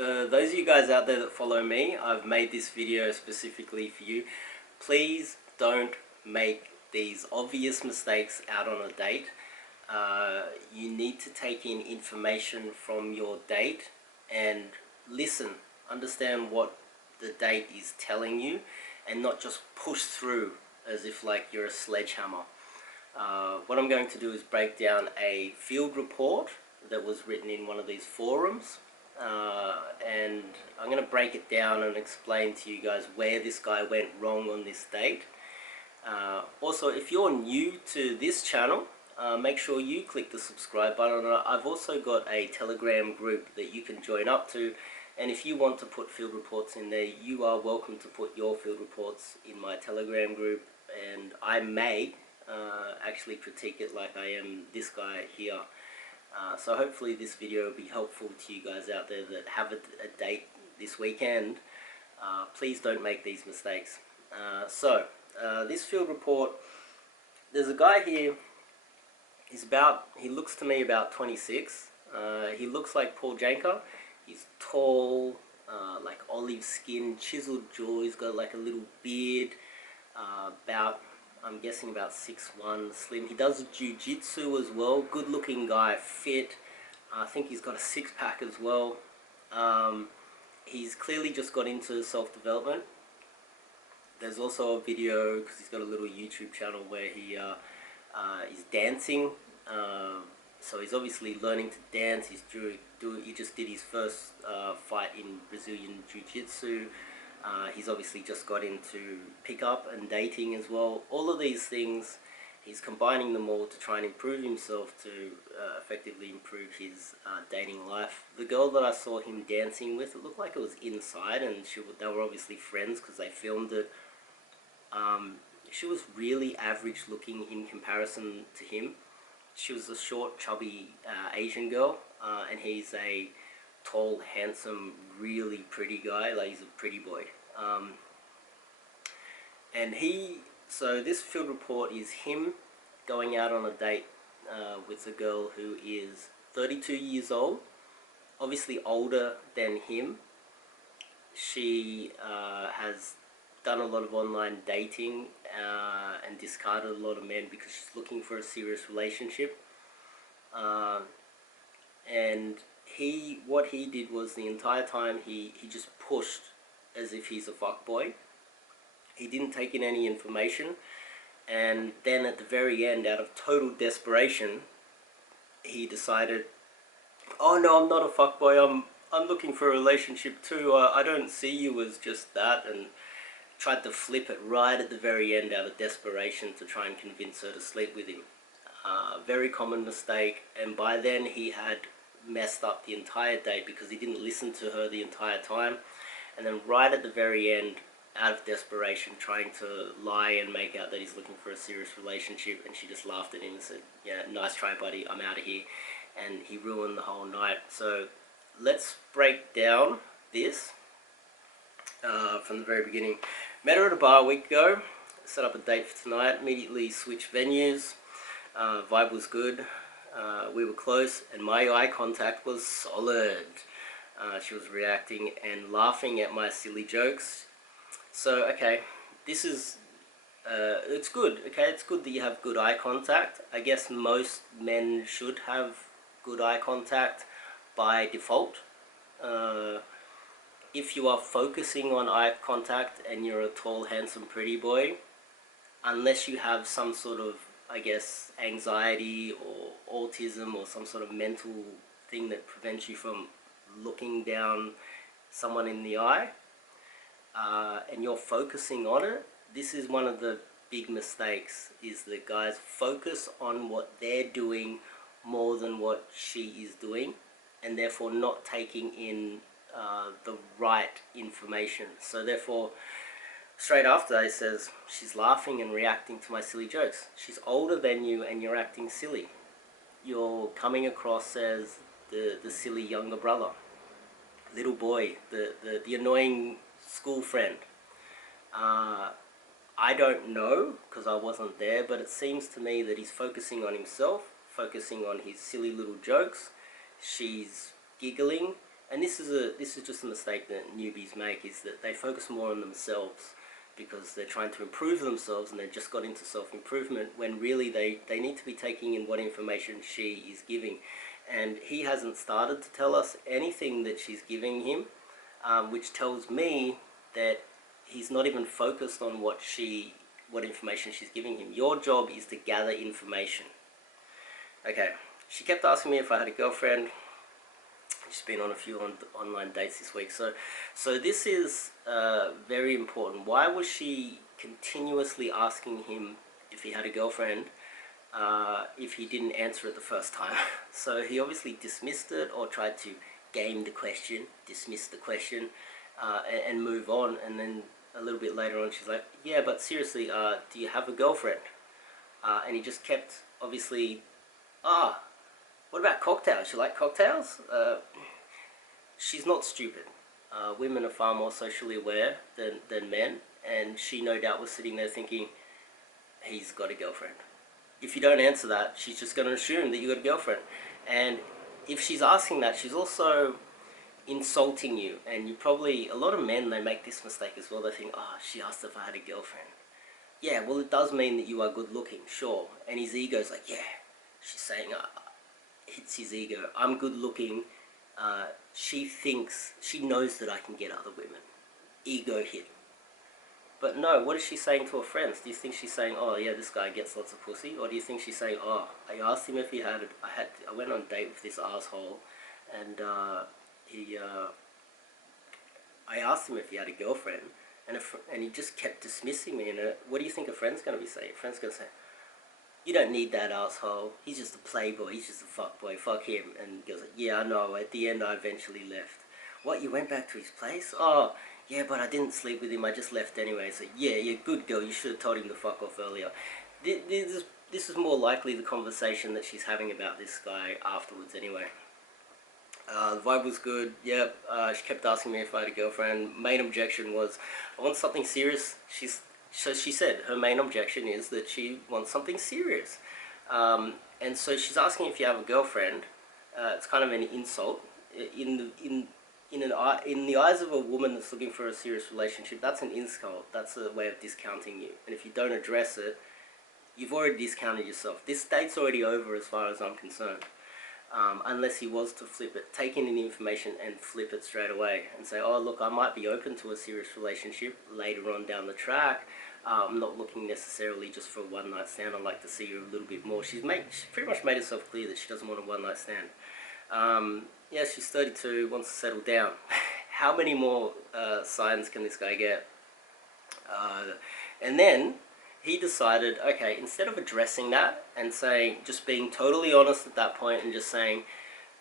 For those of you guys out there that follow me, I've made this video specifically for you. Please don't make these obvious mistakes out on a date. You need to take in information from your date and listen, understand what the date is telling you, and not just push through as if like you're a sledgehammer. What I'm going to do is break down a field report that was written in one of these forums, and I'm going to break it down and explain to you guys where this guy went wrong on this date. Also, if you're new to this channel, make sure you click the subscribe button. I've also got a Telegram group that you can join up to, and if you want to put field reports in there, you are welcome to put your field reports in my Telegram group, and I may actually critique it like I am this guy here. So hopefully this video will be helpful to you guys out there that have a date this weekend. Please don't make these mistakes. This field report, there's a guy here. He looks to me about 26. He looks like Paul Janker. He's tall, like olive skin, chiseled jaw. He's got like a little beard, I'm guessing about 6'1", slim. He does jiu-jitsu as well. Good looking guy, fit. I think he's got a six-pack as well. He's clearly just got into self-development. There's also a video, because he's got a little YouTube channel where he is dancing. So he's obviously learning to dance. He just did his first fight in Brazilian Jiu-Jitsu. He's obviously just got into pickup and dating as well. All of these things, he's combining them all to try and improve himself to effectively improve his dating life. The girl that I saw him dancing with, it looked like it was inside, and they were obviously friends because they filmed it. She was really average looking in comparison to him. She was a short, chubby Asian girl, and he's a tall, handsome, really pretty guy. Like, he's a pretty boy. So this field report is him going out on a date with a girl who is 32 years old, obviously older than him. She has done a lot of online dating and discarded a lot of men because she's looking for a serious relationship. And what he did was, the entire time he just pushed as if he's a fuckboy. He didn't take in any information, and then at the very end, out of total desperation, he decided, oh no, I'm not a fuckboy, I'm looking for a relationship too, I don't see you as just that, and tried to flip it right at the very end out of desperation to try and convince her to sleep with him. Very common mistake, and by then he had messed up the entire date because he didn't listen to her the entire time, and then right at the very end, out of desperation, trying to lie and make out that he's looking for a serious relationship, and she just laughed at him and said, yeah, nice try buddy, I'm out of here, and he ruined the whole night. So let's break down this from the very beginning. Met her at a bar a week ago, set up a date for tonight, immediately switched venues. Vibe was good, we were close, and my eye contact was solid. She was reacting and laughing at my silly jokes. So, okay, this is, it's good, okay, it's good that you have good eye contact. I guess most men should have good eye contact by default. If you are focusing on eye contact and you're a tall, handsome, pretty boy, unless you have some sort of, I guess, anxiety or autism or some sort of mental thing that prevents you from looking down someone in the eye, and you're focusing on it, this is one of the big mistakes, is that guys focus on what they're doing more than what she is doing, and therefore not taking in the right information. So therefore, straight after, he says, she's laughing and reacting to my silly jokes. She's older than you and you're acting silly. You're coming across as the silly younger brother, little boy, the annoying school friend. I don't know, because I wasn't there, but it seems to me that he's focusing on himself, focusing on his silly little jokes. She's giggling and this is just a mistake that newbies make, is that they focus more on themselves because they're trying to improve themselves and they've just got into self-improvement, when really they need to be taking in what information she is giving. And he hasn't started to tell us anything that she's giving him, which tells me that he's not even focused on what information she's giving him. Your job is to gather information. Okay, she kept asking me if I had a girlfriend. She's been on a few online dates this week. So this is very important. Why was she continuously asking him if he had a girlfriend if he didn't answer it the first time? So he obviously dismissed it, or tried to game the question, dismiss the question, and move on. And then a little bit later on, she's like, yeah, but seriously, do you have a girlfriend? And he just kept, obviously, what about cocktails? You like cocktails? She's not stupid. Women are far more socially aware than men, and she no doubt was sitting there thinking, he's got a girlfriend. If you don't answer that, she's just going to assume that you got a girlfriend. And if she's asking that, she's also insulting you. And you probably, a lot of men, they make this mistake as well. They think, she asked if I had a girlfriend. Yeah, well, it does mean that you are good looking, sure. And his ego's like, yeah, she's saying, hits his ego. I'm good looking. She knows that I can get other women. Ego hit. But no, what is she saying to her friends? Do you think she's saying, oh yeah, this guy gets lots of pussy? Or do you think she's saying, oh, I asked him if he had it. I went on a date with this asshole, and I asked him if he had a girlfriend, and he just kept dismissing me. And what do you think a friend's going to be saying? A friend's going to say, you don't need that asshole. He's just a playboy. He's just a fuckboy. Fuck him. And he goes, yeah, I know. At the end, I eventually left. What, you went back to his place? Oh, yeah, but I didn't sleep with him. I just left anyway. So, yeah, you're a good girl. You should have told him to fuck off earlier. This is more likely the conversation that she's having about this guy afterwards anyway. The vibe was good. Yep. She kept asking me if I had a girlfriend. Main objection was, I want something serious. So she said her main objection is that she wants something serious. And so she's asking if you have a girlfriend. It's kind of an insult. In the eyes of a woman that's looking for a serious relationship, that's an insult. That's a way of discounting you. And if you don't address it, you've already discounted yourself. This date's already over as far as I'm concerned. Unless he was to flip it, take in the information and flip it straight away and say, oh look, I might be open to a serious relationship later on down the track. I'm not looking necessarily just for a one night stand. I'd like to see her a little bit more. She's pretty much made herself clear that she doesn't want a one night stand. Yeah, she's 32, wants to settle down. How many more signs can this guy get? And then he decided, okay, instead of addressing that and saying, just being totally honest at that point and just saying,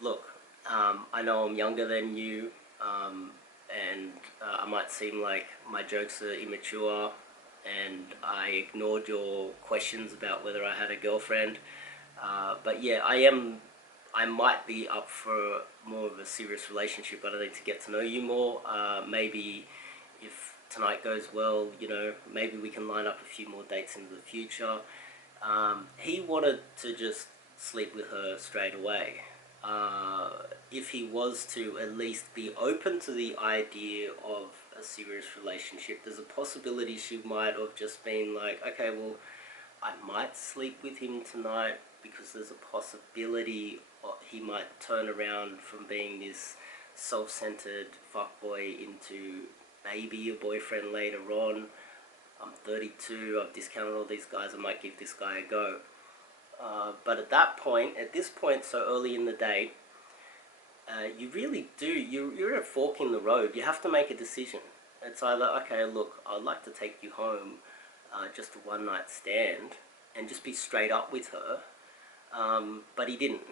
look, I know I'm younger than you, and I might seem like my jokes are immature, and I ignored your questions about whether I had a girlfriend, but yeah, I might be up for more of a serious relationship, but I need to get to know you more. Maybe if tonight goes well, you know, maybe we can line up a few more dates in the future. He wanted to just sleep with her straight away. If he was to at least be open to the idea of a serious relationship, there's a possibility she might have just been like, okay, well, I might sleep with him tonight, because there's a possibility he might turn around from being this self-centered fuckboy into maybe a boyfriend later on. I'm 32, I've discounted all these guys, I might give this guy a go. But at this point, so early in the date, you really do, you're at a fork in the road. You have to make a decision. It's either, okay, look, I'd like to take you home, just a one night stand, and just be straight up with her. But he didn't.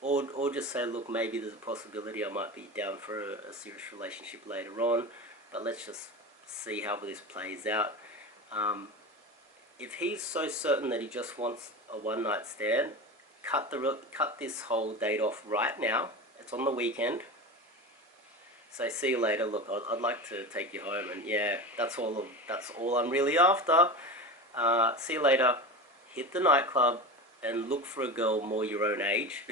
Or just say, look, maybe there's a possibility I might be down for a serious relationship later on, but let's just see how this plays out. If he's so certain that he just wants a one night stand, cut this whole date off right now. It's on the weekend. Say, see you later. Look, I'd like to take you home, and yeah, that's all I'm really after. See you later. Hit the nightclub and look for a girl more your own age,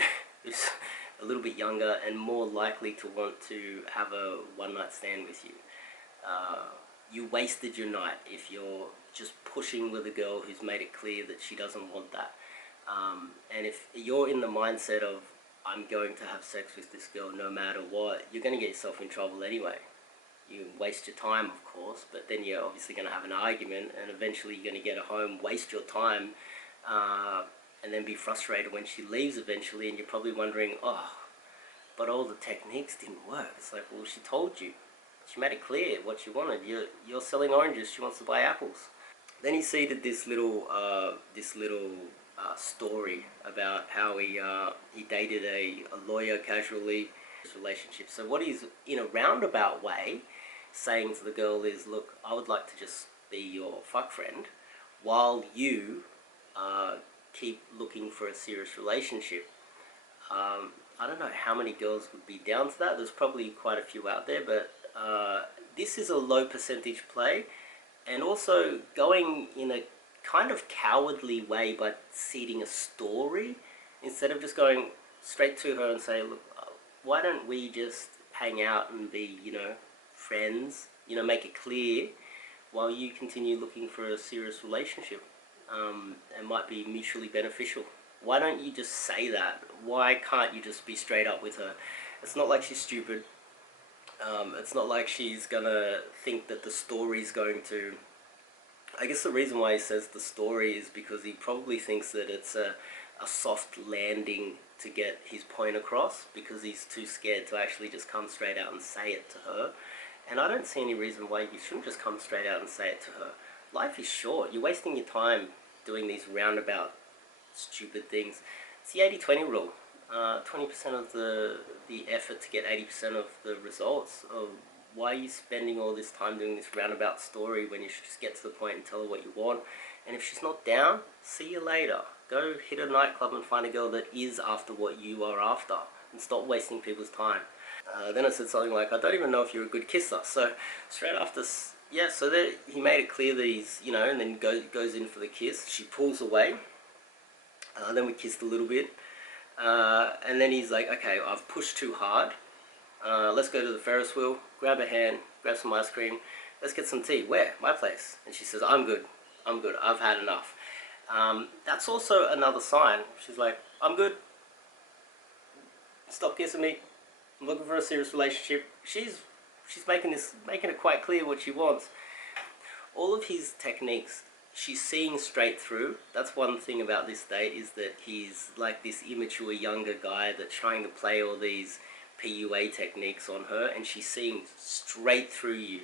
a little bit younger and more likely to want to have a one-night stand with you. You wasted your night if you're just pushing with a girl who's made it clear that she doesn't want that. And if you're in the mindset of, I'm going to have sex with this girl no matter what, you're going to get yourself in trouble anyway. You waste your time, of course, but then you're obviously going to have an argument, and eventually you're going to get her home, waste your time, and then be frustrated when she leaves eventually, and you're probably wondering, oh, but all the techniques didn't work. It's like, well, she told you. She made it clear what she wanted. You're selling oranges, she wants to buy apples. Then he seeded this little story about how he dated a lawyer casually, relationship. So what he's, in a roundabout way, saying to the girl is, look, I would like to just be your fuck friend while you keep looking for a serious relationship. I don't know how many girls would be down to that. There's probably quite a few out there, but this is a low percentage play, and also going in a kind of cowardly way by seeding a story instead of just going straight to her and say, look, why don't we just hang out and be, friends, make it clear while you continue looking for a serious relationship. It might be mutually beneficial. Why don't you just say that? Why can't you just be straight up with her? It's not like she's stupid. It's not like she's gonna think that the story's going to... I guess the reason why he says the story is because he probably thinks that it's a soft landing to get his point across, because he's too scared to actually just come straight out and say it to her. And I don't see any reason why you shouldn't just come straight out and say it to her. Life is short. You're wasting your time doing these roundabout stupid things. It's the 80-20 rule. 20% of the effort to get 80% of the results. Why are you spending all this time doing this roundabout story when you should just get to the point and tell her what you want? And if she's not down, see you later. Go hit a nightclub and find a girl that is after what you are after, and stop wasting people's time. Then it said something like, I don't even know if you're a good kisser. So straight after, yeah, so there, he made it clear that he's, and then goes in for the kiss. She pulls away. Then we kissed a little bit. And then he's like, okay, I've pushed too hard. Let's go to the Ferris wheel, grab a hand, grab some ice cream. Let's get some tea. Where? My place. And she says, I'm good. I've had enough. That's also another sign. She's like, I'm good. Stop kissing me. I'm looking for a serious relationship. She's making it quite clear what she wants. All of his techniques, she's seeing straight through. That's one thing about this date, is that he's like this immature younger guy that's trying to play all these PUA techniques on her, and she's seeing straight through you.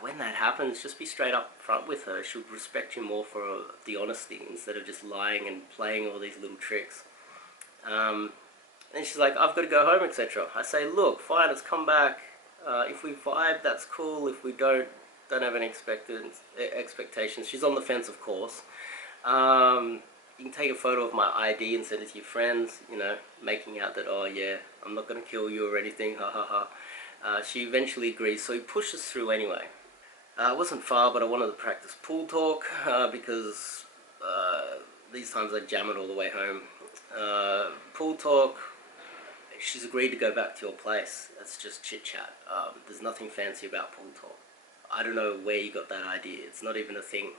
When that happens, just be straight up front with her. She'll respect you more for the honesty instead of just lying and playing all these little tricks. And she's like, I've got to go home, etc. I say, look, fine, let's come back. If we vibe, that's cool. If we don't have any expectations. She's on the fence, of course. You can take a photo of my ID and send it to your friends, making out that, oh yeah, I'm not going to kill you or anything, ha ha ha. She eventually agrees, so he pushes through anyway. It wasn't far, but I wanted to practice pool talk, because these times I jam it all the way home. Pool talk, she's agreed to go back to your place. That's just chit chat. There's nothing fancy about pool talk. I don't know where you got that idea. It's not even a thing.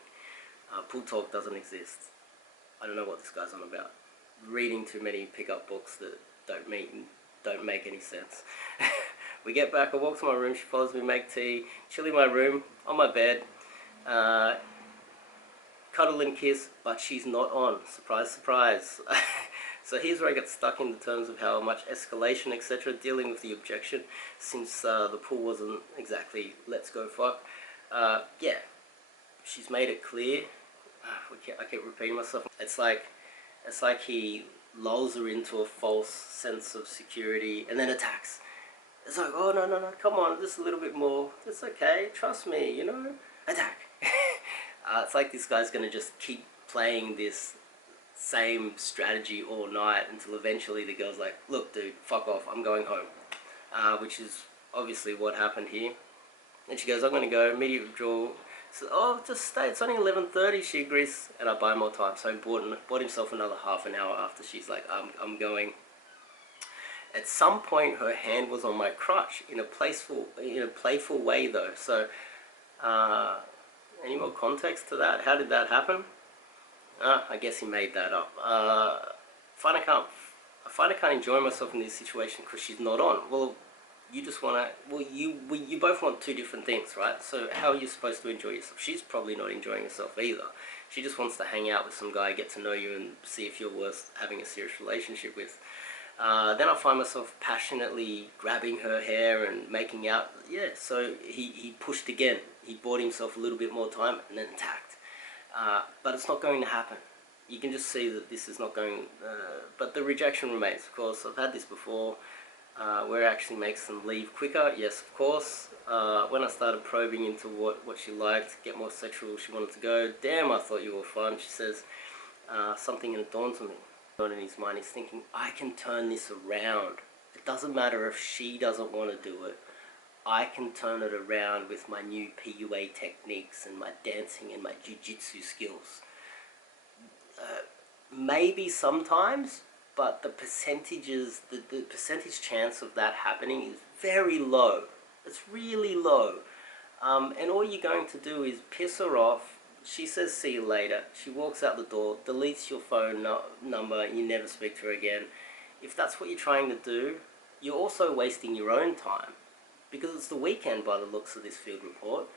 Pool talk doesn't exist. I don't know what this guy's on about. Reading too many pickup books that don't make any sense. We get back, I walk to my room, she follows me, make tea, chill in my room, on my bed, cuddle and kiss, but she's not on. Surprise, surprise. So here's where I get stuck in the terms of how much escalation, etc., dealing with the objection, since the pool wasn't exactly let's go fuck. Yeah, she's made it clear. I keep repeating myself. It's like he lulls her into a false sense of security and then attacks. It's like, oh no, come on, just a little bit more. It's okay, trust me, attack. It's like this guy's gonna just keep playing this same strategy all night until eventually the girl's like, look dude, fuck off, I'm going home. Which is obviously what happened here. And she goes, I'm gonna go, immediate withdrawal. So, oh, just stay, it's only 11:30, she agrees, and I buy more time. So he bought himself another half an hour after she's like, I'm going. At some point, her hand was on my crotch in a playful way, though. So, any more context to that? How did that happen? I guess he made that up. I find I can't enjoy myself in this situation because she's not on. Well, you just want to. Well, you both want two different things, right? So how are you supposed to enjoy yourself? She's probably not enjoying herself either. She just wants to hang out with some guy, get to know you, and see if you're worth having a serious relationship with. Then I find myself passionately grabbing her hair and making out. Yeah, so he pushed again. He bought himself a little bit more time and then attacked. But it's not going to happen. You can just see that this is not going... but the rejection remains, of course. I've had this before, where it actually makes them leave quicker. Yes, of course. When I started probing into what she liked, get more sexual, she wanted to go. Damn, I thought you were fun. She says, something dawned on me. In his mind, he's thinking, I can turn this around. It doesn't matter if she doesn't want to do it. I can turn it around with my new PUA techniques and my dancing and my jiu-jitsu skills. Maybe sometimes, but the percentages, the percentage chance of that happening is very low. It's really low. And all you're going to do is piss her off. She says, see you later. She walks out the door, deletes your phone number, and you never speak to her again. If that's what you're trying to do, you're also wasting your own time. Because it's the weekend by the looks of this field report.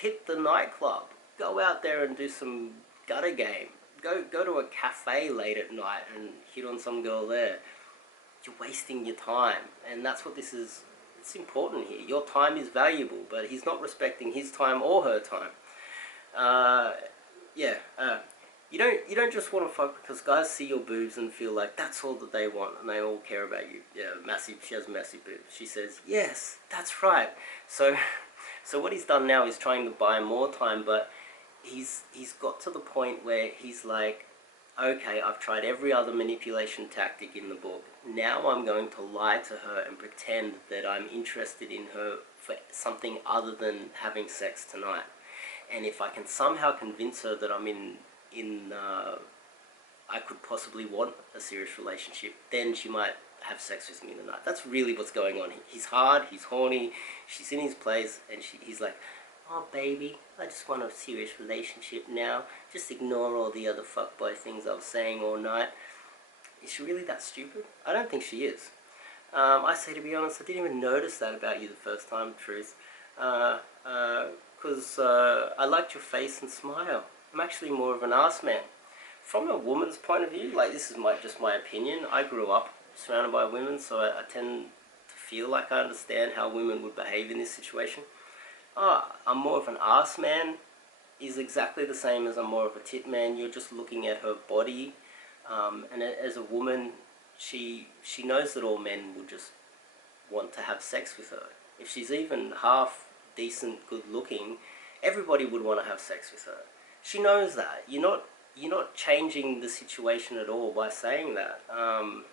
Hit the nightclub. Go out there and do some gutter game. Go to a cafe late at night and hit on some girl there. You're wasting your time. And that's what this is. It's important here. Your time is valuable, but he's not respecting his time or her time. You don't just want to fuck because guys see your boobs and feel like that's all that they want and they all care about you. Yeah, massive. She has massive boobs. She says, yes, that's right. So what he's done now is trying to buy more time, but he's got to the point where he's like, okay, I've tried every other manipulation tactic in the book. Now I'm going to lie to her and pretend that I'm interested in her for something other than having sex tonight. And if I can somehow convince her that I could possibly want a serious relationship, then she might have sex with me tonight. That's really what's going on. He's hard, he's horny, she's in his place, and he's like, oh baby, I just want a serious relationship now. Just ignore all the other fuckboy things I was saying all night. Is she really that stupid? I don't think she is. I say, to be honest, I didn't even notice that about you the first time, truth. Because I liked your face and smile. I'm actually more of an ass man. From a woman's point of view, like this is just my opinion, I grew up surrounded by women, so I tend to feel like I understand how women would behave in this situation. I'm more of an ass man is exactly the same as I'm more of a tit man. You're just looking at her body, and as a woman, she knows that all men will just want to have sex with her. If she's even half decent, good looking, everybody would want to have sex with her. She knows that. You're not changing the situation at all by saying that. And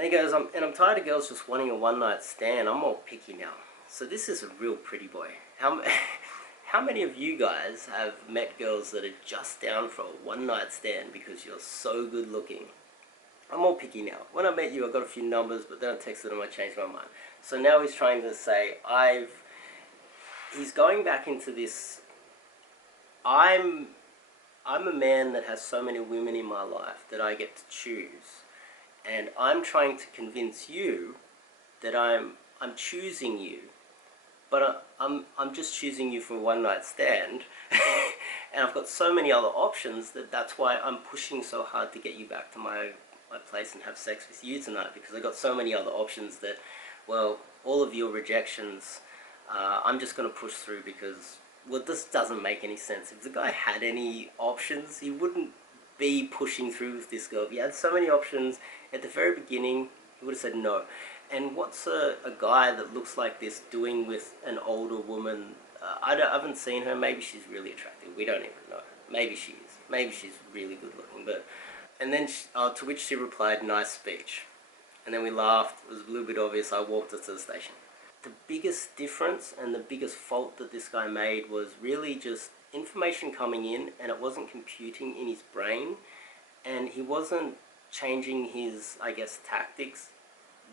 he goes, I'm tired of girls just wanting a one-night stand. I'm more picky now. So this is a real pretty boy. How many of you guys have met girls that are just down for a one-night stand because you're so good looking? I'm more picky now. When I met you, I got a few numbers, but then I texted him, I changed my mind. So now he's trying to say, he's going back into this, I'm a man that has so many women in my life that I get to choose. And I'm trying to convince you that I'm choosing you. But I'm just choosing you for a one-night stand. And I've got so many other options that's why I'm pushing so hard to get you back to my place and have sex with you tonight, because I got so many other options that, well, all of your rejections, I'm just going to push through because, well, this doesn't make any sense. If the guy had any options, he wouldn't be pushing through with this girl. If he had so many options at the very beginning, he would have said no. And what's a guy that looks like this doing with an older woman? I haven't seen her. Maybe she's really attractive. We don't even know. Maybe she is. Maybe she's really good looking. But and then to which she replied, nice speech. And then we laughed. It was a little bit obvious. I walked her to the station. The biggest difference and the biggest fault that this guy made was really just information coming in, and it wasn't computing in his brain, and he wasn't changing his, I guess, tactics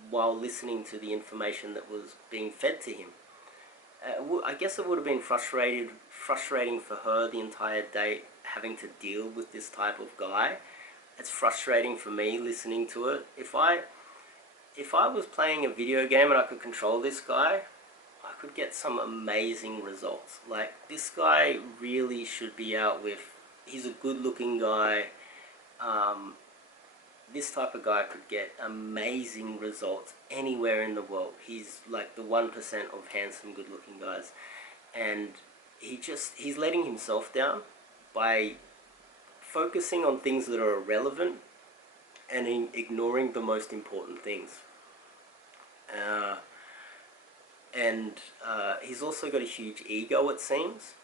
while listening to the information that was being fed to him. I guess it would have been frustrating for her the entire date, having to deal with this type of guy. It's frustrating for me listening to it. If I was playing a video game and I could control this guy, I could get some amazing results. Like, this guy really should be out with, he's a good looking guy. This type of guy could get amazing results anywhere in the world. He's like the 1% of handsome, good looking guys. And he's letting himself down by focusing on things that are irrelevant and ignoring the most important things. He's also got a huge ego, it seems,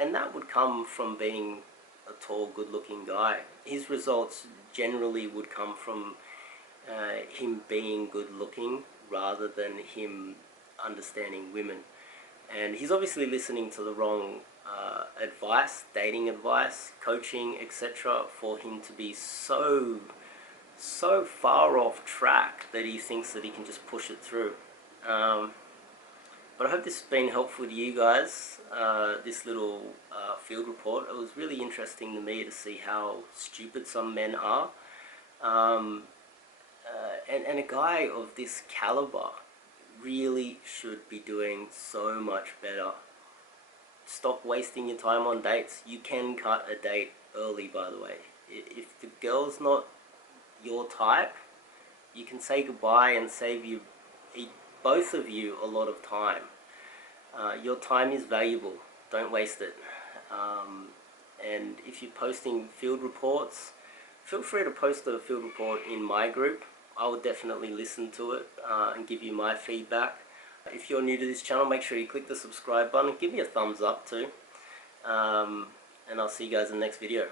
and that would come from being a tall, good-looking guy. His results generally would come from him being good-looking rather than him understanding women. And he's obviously listening to the wrong advice, dating advice, coaching, etc., for him to be so far off track that he thinks that he can just push it through. But I hope this has been helpful to you guys, this little field report. It was really interesting to me to see how stupid some men are. And a guy of this caliber really should be doing so much better. Stop wasting your time on dates. You can cut a date early, by the way. If the girl's not your type, you can say goodbye and save both of you a lot of time. Your time is valuable. Don't waste it. And if you're posting field reports, feel free to post a field report in my group. I will definitely listen to it and give you my feedback. If you're new to this channel, make sure you click the subscribe button and give me a thumbs up too. And I'll see you guys in the next video.